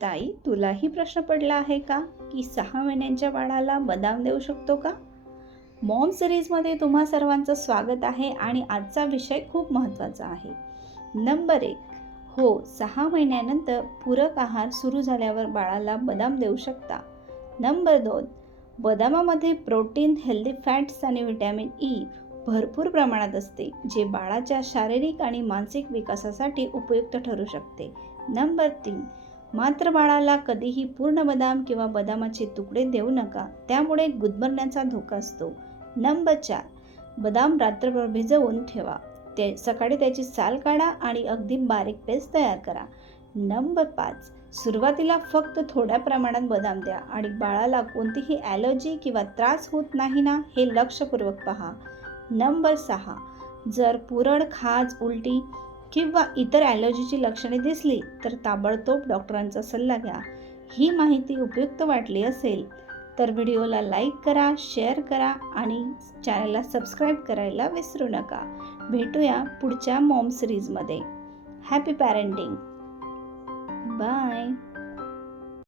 ताई, तुलाही प्रश्न पडला आहे का की 6 महिन्यांच्या बाळाला बदाम देऊ शकतो का? मॉम सिरीजमध्ये तुम्हा सर्वांचं स्वागत आहे आणि आजचा विषय खूप महत्त्वाचा आहे. नंबर 1, हो, 6 महिन्यानंतर पूरक आहार सुरू झाल्यावर बाळाला बदाम देऊ शकता. नंबर 2, बदामामध्ये प्रोटीन, हेल्दी फॅट्स आणि व्हिटॅमिन ई भरपूर प्रमाणात असते, जे बाळाच्या शारीरिक आणि मानसिक विकासासाठी उपयुक्त ठरू शकते. नंबर 3, मात्र बाळाला कधीही पूर्ण बदाम किंवा बदामाचे तुकडे देऊ नका, त्यामुळे गुदमरण्याचा धोका असतो. नंबर 4, बदाम रात्रभर भिजवून ठेवा. सकाळी त्याची साल काढा आणि अगदी बारीक पेस्ट तयार करा. नंबर 5, सुरुवातीला फक्त थोड्या प्रमाणात बदाम द्या आणि बाळाला कोणतीही ॲलर्जी किंवा त्रास होत नाही ना, हे लक्षपूर्वक पहा. नंबर 6, जर पुरळ, खाज, उलटी किंवा इतर ॲलर्जीची लक्षणे दिसली तर ताबडतोब डॉक्टरांचा सल्ला घ्या. ही माहिती उपयुक्त वाटली असेल तर व्हिडिओला लाईक करा, शेअर करा आणि चॅनलला सबस्क्राईब करायला विसरू नका. भेटूया पुढच्या मॉम सिरीजमध्ये. Happy parenting. बाय.